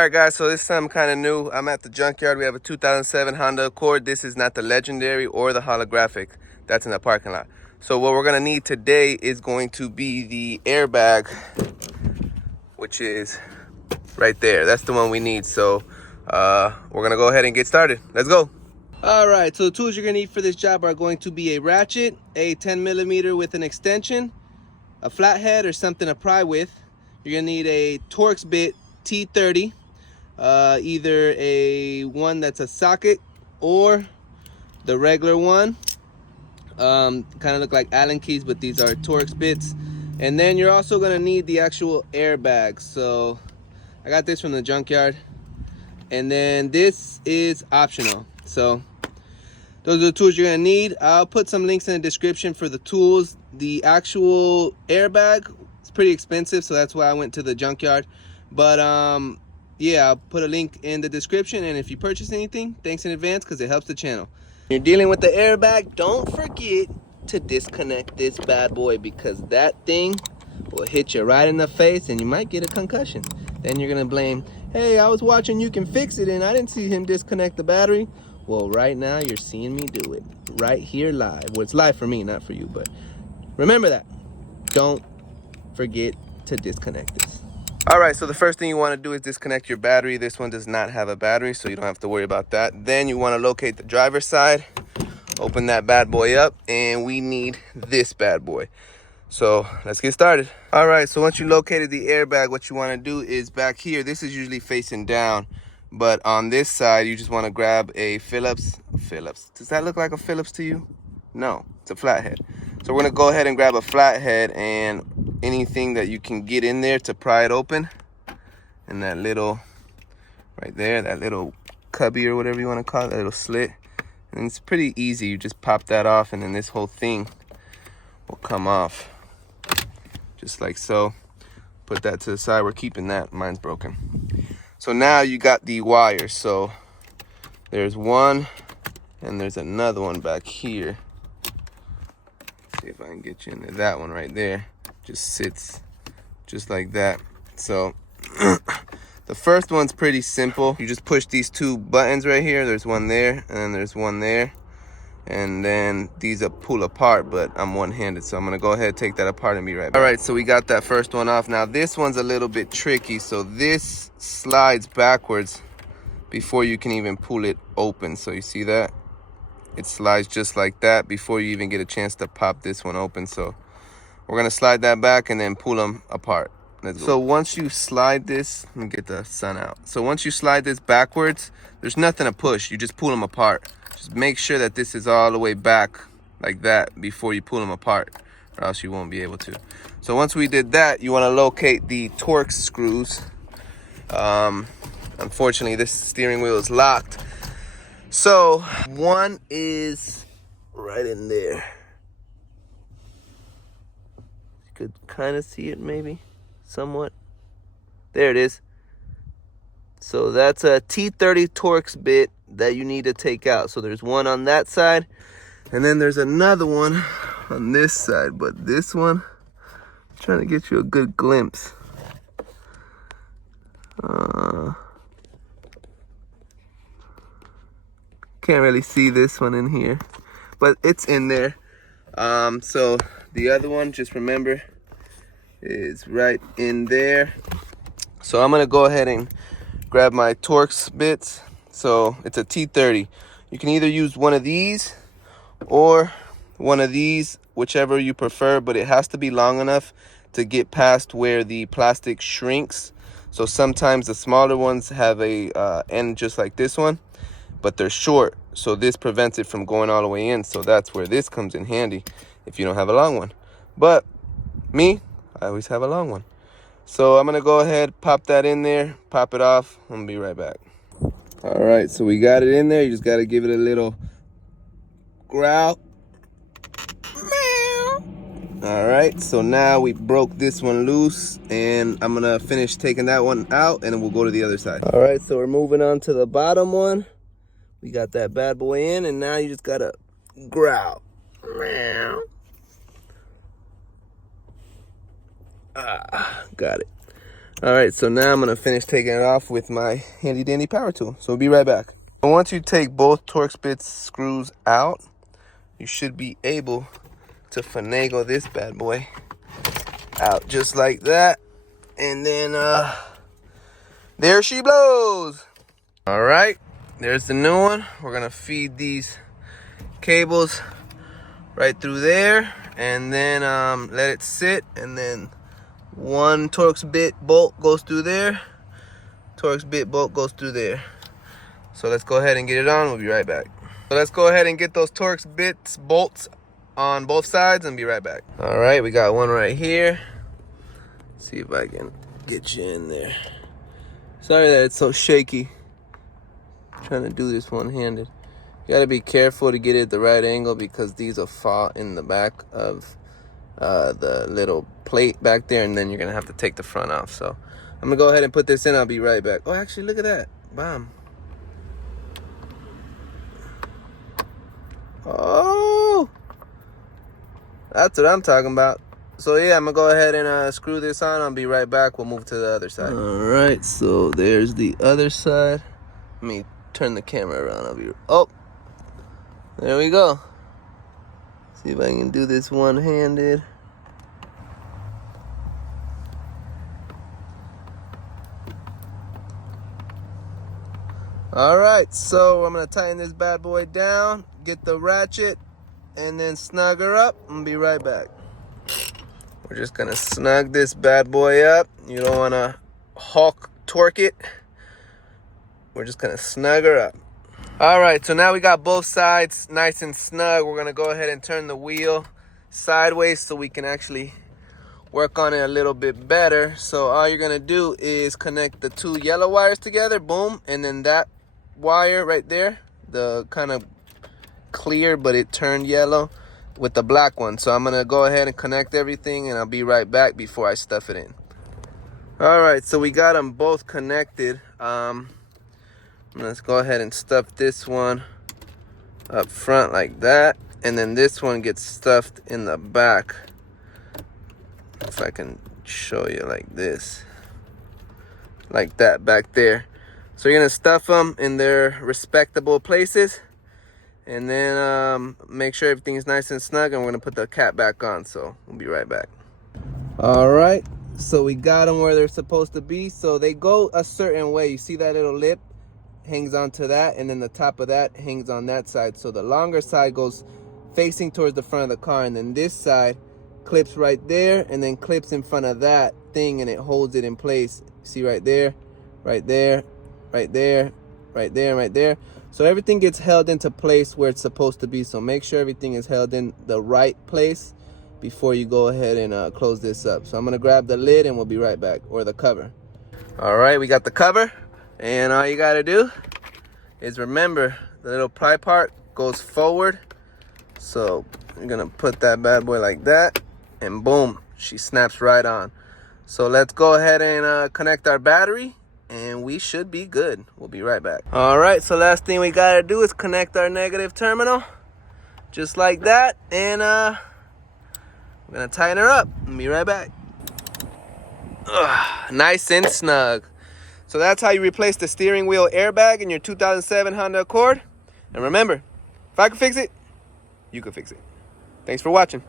Alright guys, so this is something kind of new. I'm at the junkyard. We have a 2007 Honda Accord. This is not the legendary or the holographic. That's in the parking lot. So what we're going to need today is going to be the airbag, which is right there. That's the one we need. So we're going to go ahead and get started. Let's go. Alright, so the tools you're going to need for this job are going to be a ratchet, a 10mm with an extension, a flathead or something to pry with. You're going to need a Torx Bit T30. Either a one that's a socket or the regular one. Kind of look like Allen keys, but these are Torx bits. And then you're also going to need the actual airbag. So I got this from the junkyard. And then this is optional. So those are the tools you're going to need. I'll put some links in the description for the tools. The actual airbag is pretty expensive, so that's why I went to the junkyard. But yeah, I'll put a link in the description, and if you purchase anything, thanks in advance because it helps the channel. When you're dealing with the airbag, don't forget to disconnect this bad boy, because that thing will hit you right in the face and you might get a concussion. Then you're gonna blame, hey, I was watching You Can Fix It and I didn't see him disconnect the battery. Well, right now you're seeing me do it right here live. Well, it's live for me, not for you, but remember that. Don't forget to disconnect this. Alright, so the first thing you want to do is disconnect your battery. This one does not have a battery, so you don't have to worry about that. Then you want to locate the driver's side, open that bad boy up, and we need this bad boy. So let's get started. Alright, so once you located the airbag, what you want to do is back here. This is usually facing down, but on this side, you just want to grab a Phillips. Does that look like a Phillips to you? No, it's a flathead. So we're going to go ahead and grab a flathead and anything that you can get in there to pry it open. And that little, right there, that little cubby or whatever you want to call it, that little slit. And it's pretty easy. You just pop that off and then this whole thing will come off. Just like so. Put that to the side. We're keeping that. Mine's broken. So now you got the wires. So there's one and there's another one back here. See if I can get you into that one right there. Just sits just like that. So the first one's pretty simple. You just push these two buttons right here. There's one there and then there's one there. And then these pull apart, but I'm one-handed, so I'm gonna go ahead and take that apart and be right back. All right, so we got that first one off. Now this one's a little bit tricky. So this slides backwards before you can even pull it open. So you see that? It slides just like that before you even get a chance to pop this one open. So we're gonna slide that back and then pull them apart. Let's go. So once you slide this, let me get the sun out. So once you slide this backwards, there's nothing to push. You just pull them apart. Just make sure that this is all the way back like that before you pull them apart, or else you won't be able to. So once we did that, you want to locate the Torx screws. Unfortunately, this steering wheel is locked. So one is right in there. You could kind of see it maybe, somewhat. There it is. So that's a T30 Torx bit that you need to take out. So there's one on that side, and then there's another one on this side. But this one, I'm trying to get you a good glimpse. Can't really see this one in here, but it's in there. So the other one, just remember, is right in there. So I'm gonna go ahead and grab my Torx bits. So it's a T30. You can either use one of these or one of these, whichever you prefer, but it has to be long enough to get past where the plastic shrinks. So sometimes the smaller ones have a end just like this one, but they're short, so this prevents it from going all the way in. So that's where this comes in handy if you don't have a long one. But me, I always have a long one. So I'm gonna go ahead, pop that in there, pop it off. I'm gonna be right back. All right, so we got it in there. You just gotta give it a little growl. All right, so now we broke this one loose, and I'm gonna finish taking that one out, and then we'll go to the other side. All right, so we're moving on to the bottom one. We got that bad boy in, and now you just gotta growl. Got it. All right, so now I'm gonna finish taking it off with my handy dandy power tool. So we'll be right back. Once you take both Torx bit screws out, you should be able to finagle this bad boy out just like that. And then there she blows. All right, there's the new one. We're gonna feed these cables right through there and then let it sit, and then one Torx bit bolt goes through there, Torx bit bolt goes through there. So let's go ahead and get it on. We'll be right back. So let's go ahead and get those Torx bits bolts on both sides and be right back. All right, we got one right here. See if I can get you in there. Sorry that it's so shaky. I'm trying to do this one-handed. You gotta be careful to get it at the right angle because these will fall in the back of the little plate back there, and then you're gonna have to take the front off. So I'm gonna go ahead and put this in. I'll be right back. Oh, actually, look at that. Bam. Oh, that's what I'm talking about. So yeah, I'm gonna go ahead and screw this on. I'll be right back. We'll move to the other side. All right, so there's the other side. Let me turn the camera around. I'll be, oh, there we go. See if I can do this one-handed. All right, so I'm gonna tighten this bad boy down, get the ratchet, and then snug her up, and be right back. We're just gonna snug this bad boy up. You don't wanna Hulk torque it. We're just gonna snug her up. All right, so now we got both sides nice and snug. We're gonna go ahead and turn the wheel sideways so we can actually work on it a little bit better. So all you're gonna do is connect the two yellow wires together, boom, and then that wire right there, the kind of clear but it turned yellow, with the black one. So I'm gonna go ahead and connect everything, and I'll be right back before I stuff it in. All right, so we got them both connected. Let's go ahead and stuff this one up front like that, and then this one gets stuffed in the back. If I can show you like this, like that back there. So you're gonna stuff them in their respectable places, and then make sure everything's nice and snug, and we're gonna put the cap back on. So we'll be right back. All right, so we got them where they're supposed to be. So they go a certain way. You see that little lip hangs onto that, and then the top of that hangs on that side. So the longer side goes facing towards the front of the car, and then this side clips right there, and then clips in front of that thing, and it holds it in place. See right there, right there, right there, right there, and right there. So everything gets held into place where it's supposed to be. So make sure everything is held in the right place before you go ahead and close this up. So I'm gonna grab the lid and we'll be right back, or the cover. All right, we got the cover, and all you gotta do is remember the little pry part goes forward. So you're gonna put that bad boy like that, and boom, she snaps right on. So let's go ahead and connect our battery, and we should be good. We'll be right back. All right, so last thing we gotta do is connect our negative terminal, just like that, and we're gonna tighten her up and be right back. Ugh, nice and snug. So that's how you replace the steering wheel airbag in your 2007 Honda Accord. And remember, if I can fix it, you can fix it. Thanks for watching.